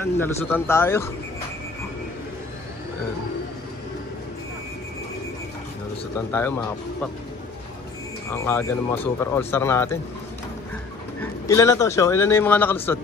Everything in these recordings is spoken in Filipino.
Nalusutan tayo. Ayan. Nalusutan tayo mga kapak. Ang aga ng mga super all-star natin. Ilan na to, show? Ilan na yung mga nakalusot?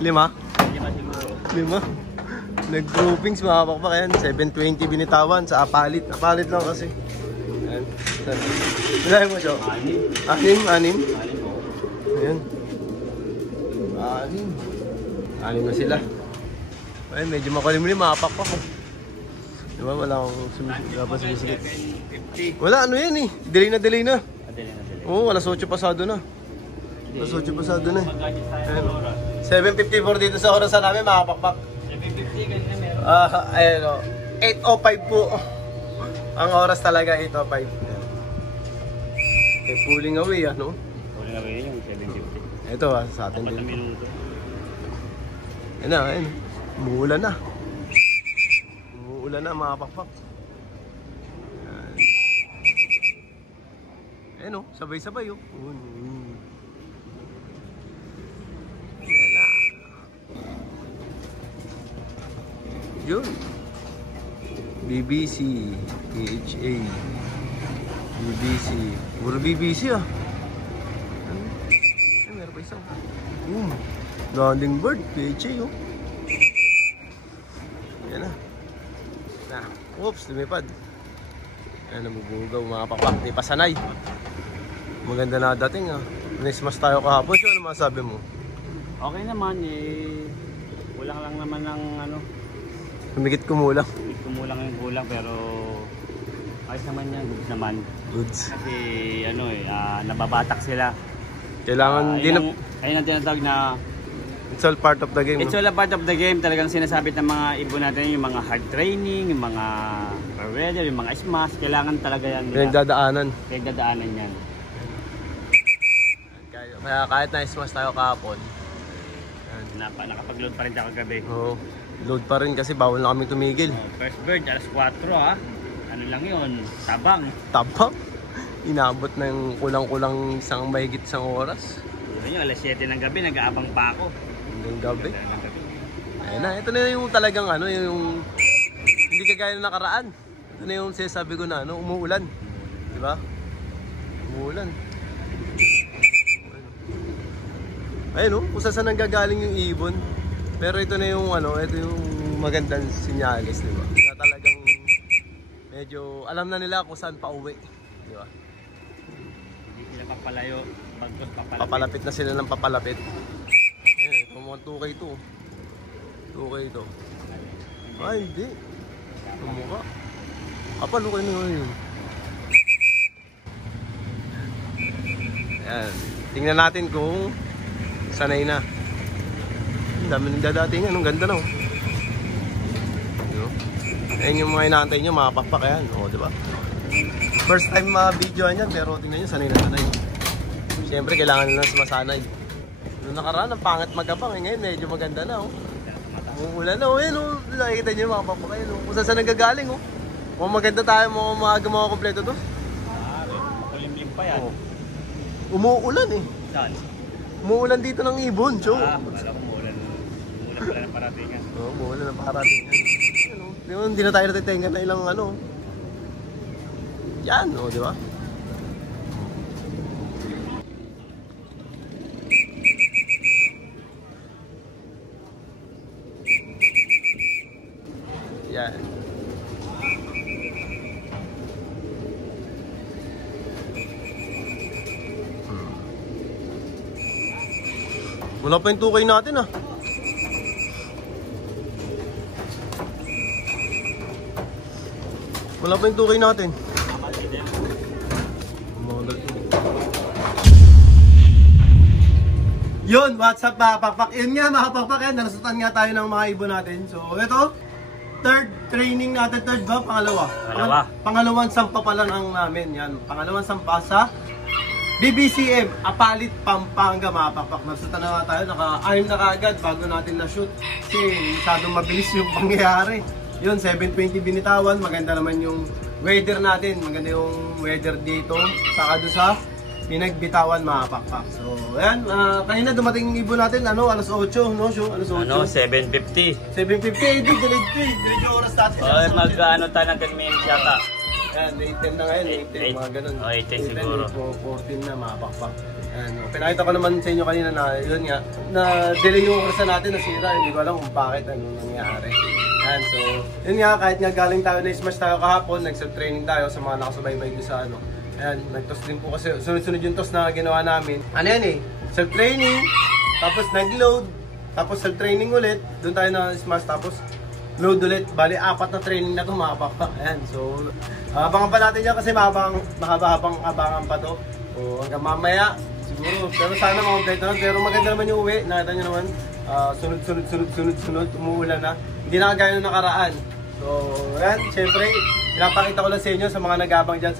5? 5 siguro. 5? Nag-groupings mga kapakpak. Ayan, 720 binitawan sa apalit. Apalit lang kasi. Ayan. Bilay mo, show? 6? 6? Ayan. 6 na sila. Ay, medyo makulimlim, maapak pa ko. Diba, wala akong sumisigit. Wala, ano yan eh. Delay na. Oo, alas 8 pasado na. Alas 8 pasado na. 7:54 dito sa orasan namin, makapakpak. 7:50 ganyan meron. Ayan o. 8:05 po. Ang oras talaga, 8:05. Okay, pulling away, ano? Pulling away yung 7:50. Ito sa atin din. 4 minuto. Ayan. Umuulan na. Umuulan na mga pakpak. Ayan o, sabay-sabay o. Ayan na. Yun. BBC, PHA, BBC. Puro BBC ah. Ay, meron pa isang. Landing bird, PHA oh. Ayan na. Oops, lumipad. Ayan, nabubugaw mga papak. Di pa sanay. Maganda na dating ah. Nismas tayo kahapon. So, ano masabi mo? Okay naman eh. Kulang lang naman ng ano. Humigit kumulang. Kumulang yung kulang pero ayos naman yan. Goods naman. Goods. Kasi ano eh, nababatak sila. Kailangan din na... Ayun ang tinatawag na It's all part of the game. It's all a part of the game. Talagang sinasabit ng mga ibon natin yung mga hard training, yung mga weather, yung mga smash. Kailangan talaga yan. Pinagdadaanan. Pinagdadaanan yan. Kaya kahit na-smash tayo kahapon. Nakapag-load pa rin tayo kagabi. Oo. Load pa rin kasi bawal na kami tumigil. First bird, alas 4 ah. Ano lang yun? Tabang. Tabang? Inabot na yung kulang-kulang mahigit isang oras. Yun yung alas 7 ng gabi, nag-aabang pa ako. Hanggang gabi. Ayun na, ito na yung talagang ano, yung hindi kagaya na nakaraan. Ito na yung sinasabi ko na ano, umuulan. Diba? Umuulan. Ayun oh, kung saan nanggagaling yung ibon. Pero ito na yung ano, ito yung magandang sinyalis, diba? Na talagang medyo alam na nila kung saan pa uwi. Diba? Hindi sila papalayo, bagtos papalapit. Papalapit na sila ng papalapit. Eh, kumuha 2K ito. 2K ito. Ay, hindi. Kumukha. Kapal, okay na yun. Ayan. Tingnan natin kung sanay na. Ang dami nang dadating. Anong ganda na. Ayan yung mga inaantay nyo, mga pakpak yan. O, diba? First time ma-videoan yan, pero tingnan nyo, sanay na sanay. Siyempre, kailangan nila sumasanay. Noong nakaraan, ang pangat magabang. Ngayon, medyo maganda na. Umuulan na. Ayan, nakikita nyo mga pakpak yan. Kung saan nagagaling. Kung maganda tayo, maaga mga kompleto to. Makulimlim pa yan. Umuulan eh. Saan? Umuulan dito ng ibon, Joe. Wala ko umuulan. Umuulan pala ng paratingan. Oo, umuulan ng paratingan. Hindi na tayo natitengan na ilang ano. Yan, di ba? Yan. Wala pa yung 2K natin ah. Wala pa yung 2K natin. Yun, what's up mga pakpak? Yun nga mga pakpak yan, nalusutan nga tayo ng mga ibon natin. So ito, third training natin, third ba? Pangalawa? Pangalawang sampa pa lang ang namin. Yan, pangalawang sampa sa BBCM, Apalit, Pampanga mga pakpak. Nalusutan na nga tayo, naka-arm na kaagad bago natin na-shoot. Kasi masyadong mabilis yung pangyayari. Yun, 720 binitawan, maganda naman yung weather natin. Maganda yung weather dito, saka doon sa pinagbitawan mga pakpak. So, ayan, kanina dumating yung ibon natin, alas 8, no? Alas 8. 7:50. 7:50, delayed yung oras natin. Mag-ano tayo ng 10 minutes yata. Ayan, 8:10 na ngayon, 8:10, mga ganun. 8:10 siguro. 14 na mga pakpak. Ayan, pinakita ko naman sa inyo kanina na, yun nga, na delay yung oras natin, nasira, hindi ko alam kung bakit, ano nangyari. Ayan, so, yun nga, kahit nga galing tayo na smash tayo kahapon, nag-training tayo sa mga nakasubaybay ko sa ano. Ayan, nag-toss din po kasi, sunod-sunod yung toss na ginawa namin. Ano yan eh, self-training, tapos nag-load, tapos self-training ulit, doon tayo na smash, tapos load ulit. Bali, 4 na training na ito mga pakpak. Ayan, so, abangan pa natin yan kasi mahaba-habang pa to. O, hanggang mamaya, siguro, pero sana makompleto na. Pero maganda naman yung uwi, nakita nyo naman, sunod, umuulan na. Hindi na kagaya nung nakaraan. So, ayan, syempre, pinapakita ko lang sa inyo sa mga nag-abang dyan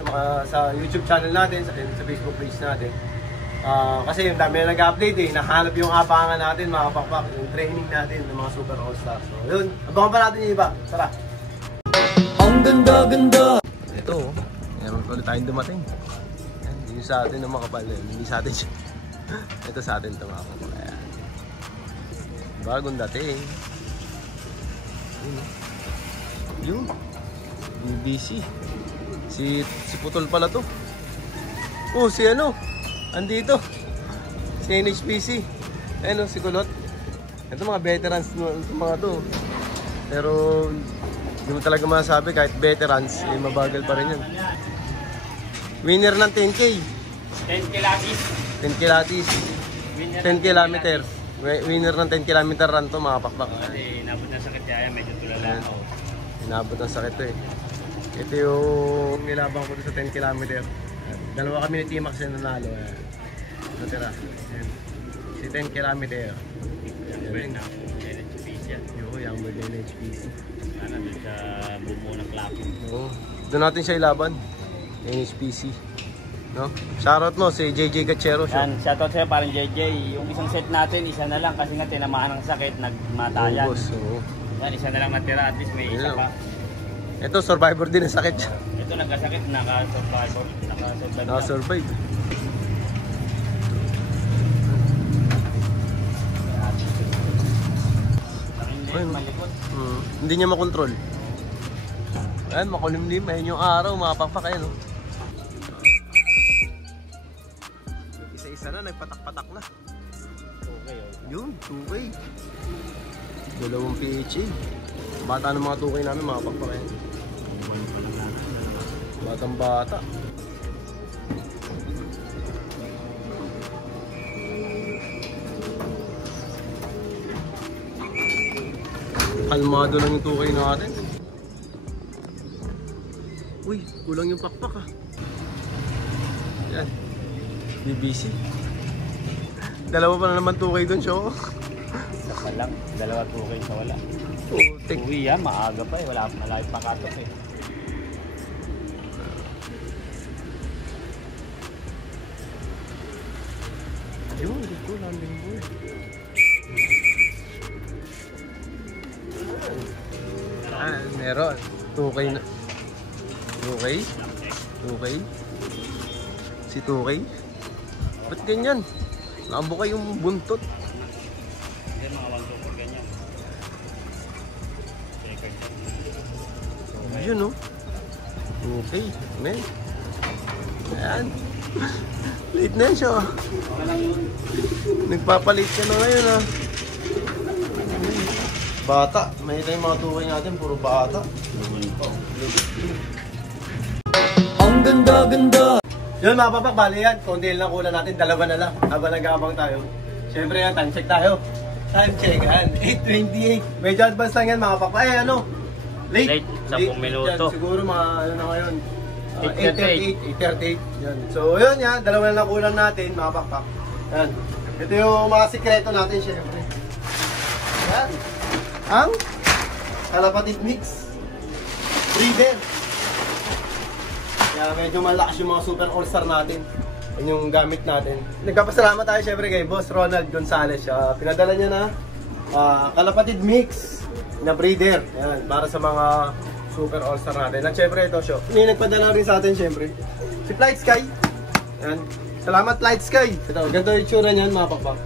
sa YouTube channel natin, sa Facebook page natin. Kasi yung dami na nag-update eh, nahanap yung abangan natin mga pakpak, yung training natin ng mga Super All-Stars. So, yun, abangan pa natin yung iba. Tara! Ang ganda-ganda! Ito, meron ulit tayong dumating. Ayan, hindi sa atin ng makapal yun, hindi sa atin siya. Ito sa atin ito mga pakpak. Ayan. Bagong dating. Yun. BBC. Si Putol pala to. Oh, si ano? Andito. Si NHPC. Ano, si Kulot. Ito mga veterans mga to. Pero hindi mo talaga masasabi kahit veterans, eh, mabagal pa rin yan. Winner ng 10K. 10 kilatis. 10 kilatis. 10 kilometers. Winner ng 10 kilometer run to mga pakpak. Kasi inabot ng sakit kaya medyo tulala ako. Inabot ng sakit to eh. Ito yung nilabang ko sa 10 kilometer. Dalawa kami ni T-Max na nanalo. Natira. Si 10 kilometer. Yung NHPC yan. Yung bird NHPC. Sana doon sa bumuo ng klapin. Oo. Doon natin siya ilaban. NHPC. No? Shoutout mo si JJ Gachero siya. Yan, shoutout sa'yo parang JJ. Yung isang set natin, isa na lang kasi nga tinamaan ng sakit, nagmatayan. Oo. Yan, isa na lang natira, at least may isa pa. Ito, survivor din ang sakit siya. Ito nagkasakit, nakasurvive. Nakasurvive. Hindi niya makontrol. Ayan, makulimlim. Ayan yung araw, mga pakpak. Ayan, oh. Isa-isa na, nagpatak-patak na. Okay, yun, 2K. Dalawang PHA. Bata ng mga 2K namin, mga pakpak. Ayan. Batang bata. Kalmado lang yung 2K natin. Uy, kulang yung pakpak ah. Yan. BBC. Dalawa pa na naman 2K dun, show. Isa pa lang, dalawa 2K sa wala. Uwi yan, maaga pa eh. Malapit pa katos eh. Ayun, hindi ko landing board. Meron. 2K na. 2K? 2K? Si 2K? Ba't ganyan? Nakabukay yung buntot. Hindi, mga 1-2 ganyan. Yun, no? Okay, men. Ayan. Late na siya. Nagpapalit ka na ngayon, ha? Bata. May tayong mga 2K natin, puro bata. Ang ganda-ganda! Yun mga papak, bali yan. Konti lang kulang natin, dalawa na lang. Habang nag-aabang tayo. Siyempre yan, time check tayo. Time check, yan. 8:28. Medyo advance lang yan mga papak. Eh, ano? Late, 10 minuto. Yan, siguro mga ano na ngayon. 8:38. Yan. So yun yan, dalawa na lang kulang natin mga pakpak. Yan. Ito yung mga sikreto natin syempre. Yan. Ang kalapatid mix. Breeder. Kaya medyo malakas yung mga Super All-Star natin. Yan yung gamit natin. Nagpapasalamat tayo syempre kay Boss Ronald Gonzales. Pinadala niya na kalapatid mix na breeder. Yan, para sa mga Super All-Star natin. At syempre ito, show. May nagpadala rin sa atin syempre. Si Flight Sky. Yan. Salamat Flight Sky. Ito, ganito yung itsura niyan mga pakpak.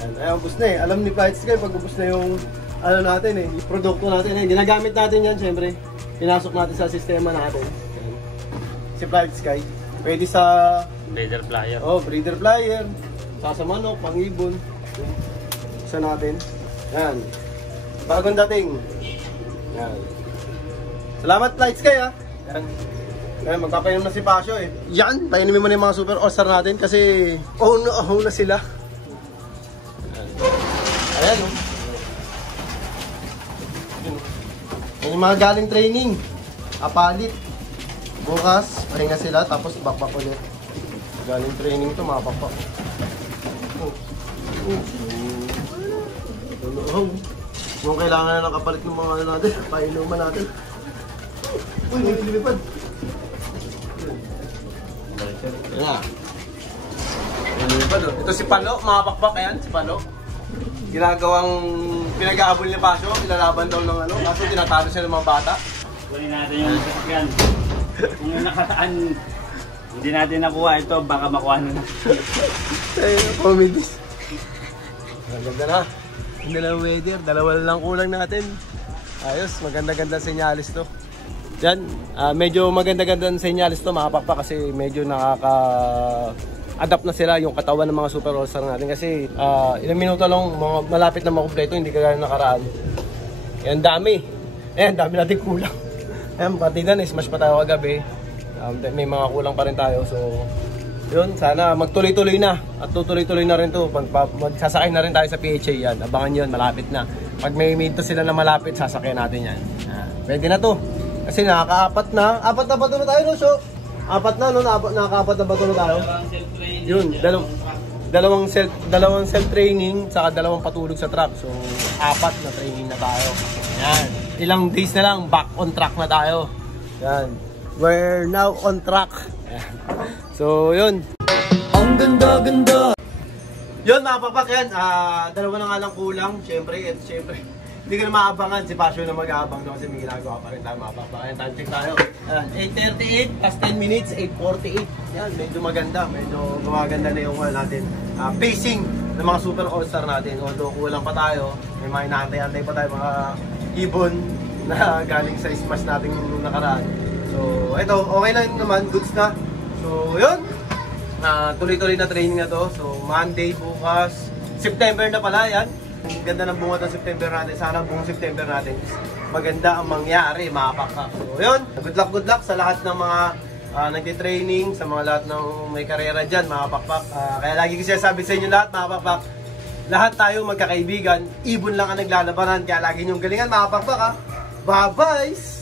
Yan, ay ubos na eh. Alam ni Flight Sky pag ubos na yung ano natin eh, yung produkto natin eh. Ginagamit natin yan syempre. Pinasok natin sa sistema natin. Yan. Si Flight Sky. Pwede sa Breeder flyer. oh, breeder flyer, sa manok, pang-ibon. Isa natin. Yan. Bagong dating. Yan. Salamat Flight Sky ha. Yan. Ngayon, magpapainom na si Pasio eh. Yan, painumin mo na yung mga super all-star natin kasi oh na sila. Ayan o. Yan yung mga galing training. Apalit. Bukas, pahinga sila tapos bakbak ulit. Galing training to mga pakpak. Kung kailangan na nakapalit ng mga ano natin, painuman natin. Uy, may lumipad. Yan. Ito si Palo, mga pakpak, ayan, si Palo. Ginagawang pinag-aabol niya Pasio, ilalaban daw ng ano, kaso tinatalo siya ng mga bata. Kunin natin yung sasakyan. Kung nakataan, hindi natin nakuha ito, baka makuha na. Ayun, comedies. Maganda na. Hindi lang weather, dalawa lang kulang natin. Ayos, maganda-ganda senyalis to. Yan, medyo maganda-ganda senyalis to mga pakpak kasi medyo nakaka-adapt na sila yung katawan ng mga super all-star natin kasi ilang minuto lang malapit na makumpleto, hindi kagaya nakaraan. Yan, dami. Ayan, dami natin kulang. Ayan, pati na, smash pa tayo kagabi. May mga kulang pa rin tayo, so yun, sana magtuloy-tuloy na at tutuloy-tuloy na rin to. Magsasakay na rin tayo sa PHA yan, abangan yun, malapit na. Pag may minto sila na malapit, sasakay natin yan. Pwede na to. Kasi nakaka-apat na bato na tayo no, so apat na no, nakaka-apat na bato na tayo. Yun, dalawang self training saka dalawang patulog sa truck. So apat na training na tayo. Yan. Ilang days na lang back on track na tayo. Yan. We're now on track. Yan. So yun. Ang ganda-ganda. Yun mga papak yan. Dalawa na nga lang kulang. Siyempre, hindi ko na maabangan si Pasio na mag-aabang no, kasi may ginagawa pa rin tayo mga papak. Ayan, time check tayo. 8:38 plus 10 minutes, 8:48. Yan, medyo maganda. Medyo gumaganda na yung natin. Pacing ng mga super all-star natin. Although kulang pa tayo, may mga inaantay-antay pa tayo mga ibon na galing sa smash natin yung nakaraan. So, ito, okay na naman, goods na. So, yun. Tuloy-tuloy na training na to. So, Monday, bukas, September na pala yan. Ang ganda ng bunga ng September natin. Sana buong September natin maganda ang mangyari, mga pakpak. So, yun. Good luck sa lahat ng mga nagtitraining, sa mga lahat ng may karera dyan, mga pakpak. Kaya lagi ko sinasabi sa inyo lahat, mga pakpak. Lahat tayo magkakaibigan. Ibon lang ang naglalabanan. Kaya lagi niyong galingan, mga pakpak. Bye-bye!